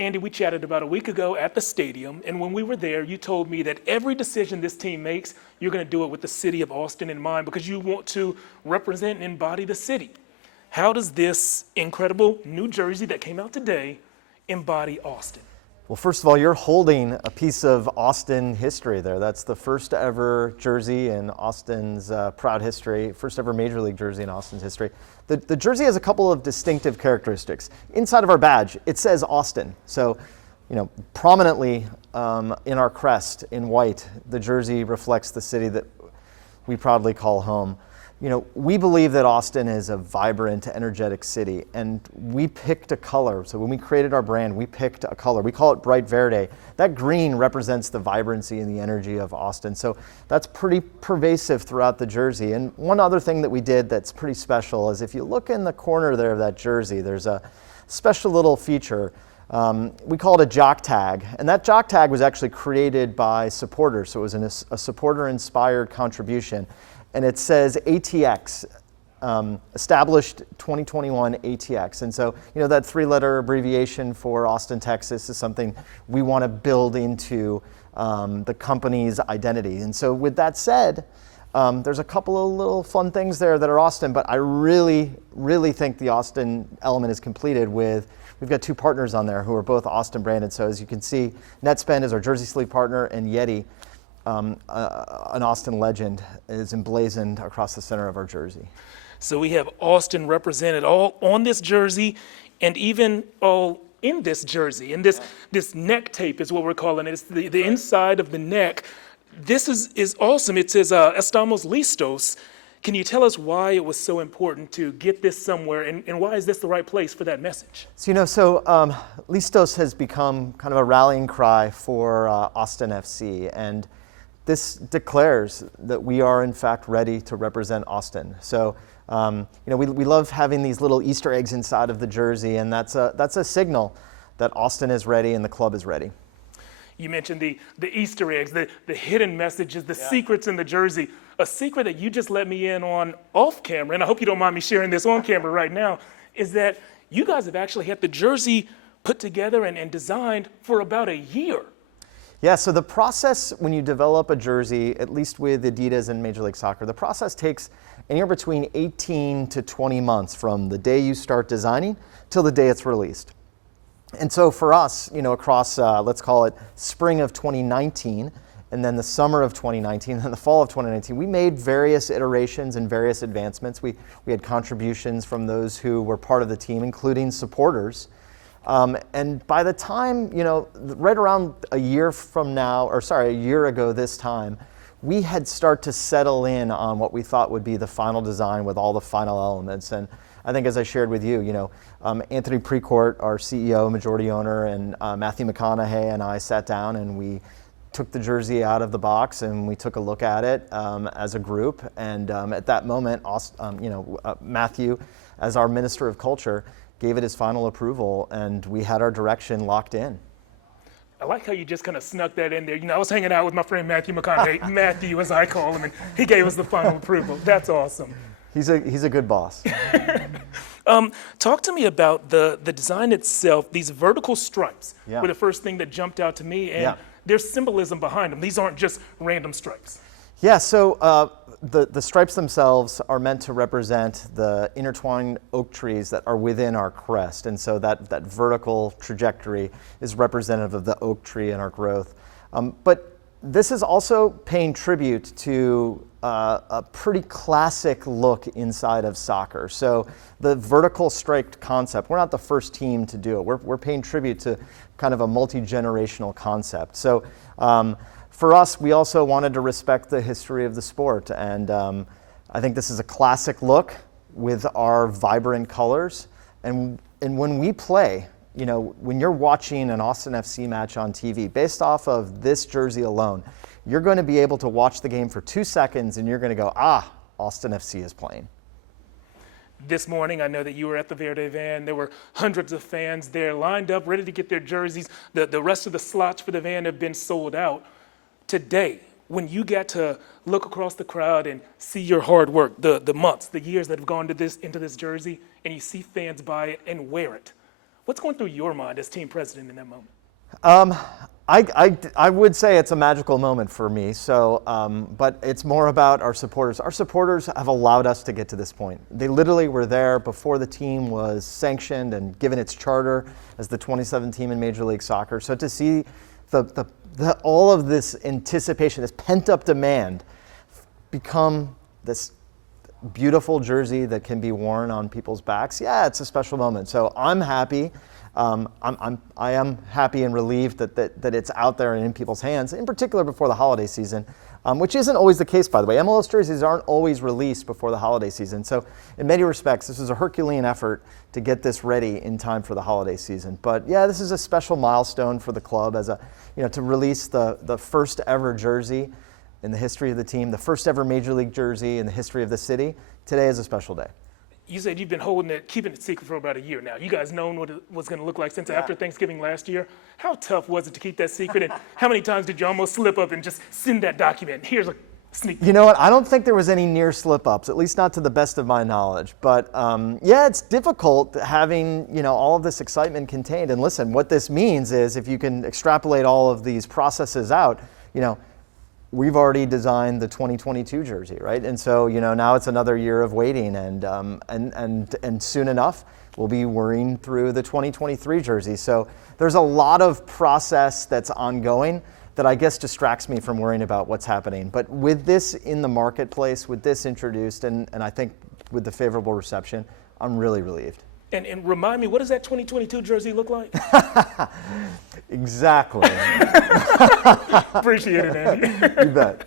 Andy, we chatted about a week ago at the stadium, and when we were there, you told me that every decision this team makes, you're going to do it with the city of Austin in mind because you want to represent and embody the city. How does this incredible new jersey that came out today embody Austin? Well, first of all, you're holding a piece of Austin history there. That's the first ever jersey in Austin's proud history, first ever Major League jersey in Austin's history. The jersey has a couple of distinctive characteristics. Inside of our badge, it says Austin. So, prominently in our crest in white, the jersey reflects the city that we proudly call home. We believe that Austin is a vibrant, energetic city, and we picked a color. So when we created our brand, we picked a color. We call it Bright Verde. That green represents the vibrancy and the energy of Austin. So that's pretty pervasive throughout the jersey. And one other thing that we did that's pretty special is if you look in the corner there of that jersey, there's a special little feature. We call it a jock tag. And that jock tag was actually created by supporters. So it was a supporter-inspired contribution. And it says ATX, established 2021 ATX. And so, that three-letter abbreviation for Austin, Texas is something we want to build into the company's identity. And so with that said, there's a couple of little fun things there that are Austin, but I really, really think the Austin element is completed with, we've got two partners on there who are both Austin branded. So as you can see, Netspend is our jersey sleeve partner, and Yeti, an Austin legend, is emblazoned across the center of our jersey. So we have Austin represented all on this jersey and even all in this jersey. And this neck tape is what we're calling it. It's the inside of the neck. This is awesome. It says Estamos Listos. Can you tell us why it was so important to get this somewhere, and why is this the right place for that message? So, Listos has become kind of a rallying cry for Austin FC, and this declares that we are in fact ready to represent Austin. So, we love having these little Easter eggs inside of the jersey, and that's a signal that Austin is ready and the club is ready. You mentioned the Easter eggs, the hidden messages, the secrets in the jersey. A secret that you just let me in on off camera, and I hope you don't mind me sharing this on camera right now, is that you guys have actually had the jersey put together and designed for about a year. Yeah, so the process when you develop a jersey, at least with Adidas and Major League Soccer, the process takes anywhere between 18 to 20 months from the day you start designing till the day it's released. And so for us, across, let's call it spring of 2019, and then the summer of 2019, and the fall of 2019, we made various iterations and various advancements. We had contributions from those who were part of the team, including supporters. And by the time, right around a year ago this time, we had started to settle in on what we thought would be the final design with all the final elements. And I think as I shared with you, Anthony Precourt, our CEO, majority owner, and Matthew McConaughey and I sat down and we took the jersey out of the box and we took a look at it as a group. And at that moment, Matthew, as our Minister of Culture, gave it his final approval, and we had our direction locked in. I like how you just kind of snuck that in there. I was hanging out with my friend Matthew McConaughey, Matthew as I call him, and he gave us the final approval. That's awesome. He's a good boss. Talk to me about the design itself. These vertical stripes were the first thing that jumped out to me, and there's symbolism behind them. These aren't just random stripes. Yeah, so the stripes themselves are meant to represent the intertwined oak trees that are within our crest. And so that vertical trajectory is representative of the oak tree and our growth. But this is also paying tribute to a pretty classic look inside of soccer. So the vertical striped concept, we're not the first team to do it. We're paying tribute to kind of a multi-generational concept. So for us, we also wanted to respect the history of the sport. And I think this is a classic look with our vibrant colors. And when we play, when you're watching an Austin FC match on TV, based off of this jersey alone, you're going to be able to watch the game for 2 seconds and you're going to go, Austin FC is playing. This morning, I know that you were at the Verde van. There were hundreds of fans there lined up, ready to get their jerseys. The rest of the slots for the van have been sold out. Today, when you get to look across the crowd and see your hard work, the months, the years that have gone into this jersey, and you see fans buy it and wear it, What's going through your mind as team president in that moment? I would say it's a magical moment for me. So, but it's more about our supporters. Our supporters have allowed us to get to this point. They literally were there before the team was sanctioned and given its charter as the 27th team in Major League Soccer. So to see all of this anticipation, this pent-up demand, become this beautiful jersey that can be worn on people's backs, yeah, it's a special moment. So I'm happy. I am happy and relieved that it's out there and in people's hands, in particular before the holiday season, which isn't always the case, by the way. MLS jerseys aren't always released before the holiday season. So in many respects, this is a Herculean effort to get this ready in time for the holiday season. But yeah, this is a special milestone for the club as to release the first ever jersey in the history of the team, the first ever Major League jersey in the history of the city. Today is a special day. You said you've been keeping it secret for about a year now. You guys known what it was going to look like since after Thanksgiving last year. How tough was it to keep that secret? And how many times did you almost slip up and just send that document? Here's a sneak peek. You know what? I don't think there was any near slip-ups, at least not to the best of my knowledge. But yeah, it's difficult having all of this excitement contained. And listen, what this means is if you can extrapolate all of these processes out, we've already designed the 2022 jersey, right? And so, now it's another year of waiting, and soon enough, we'll be worrying through the 2023 jersey. So there's a lot of process that's ongoing that I guess distracts me from worrying about what's happening. But with this in the marketplace, with this introduced, and I think with the favorable reception, I'm really relieved. And remind me, what does that 2022 jersey look like? Exactly. Appreciate it, Andy. You bet.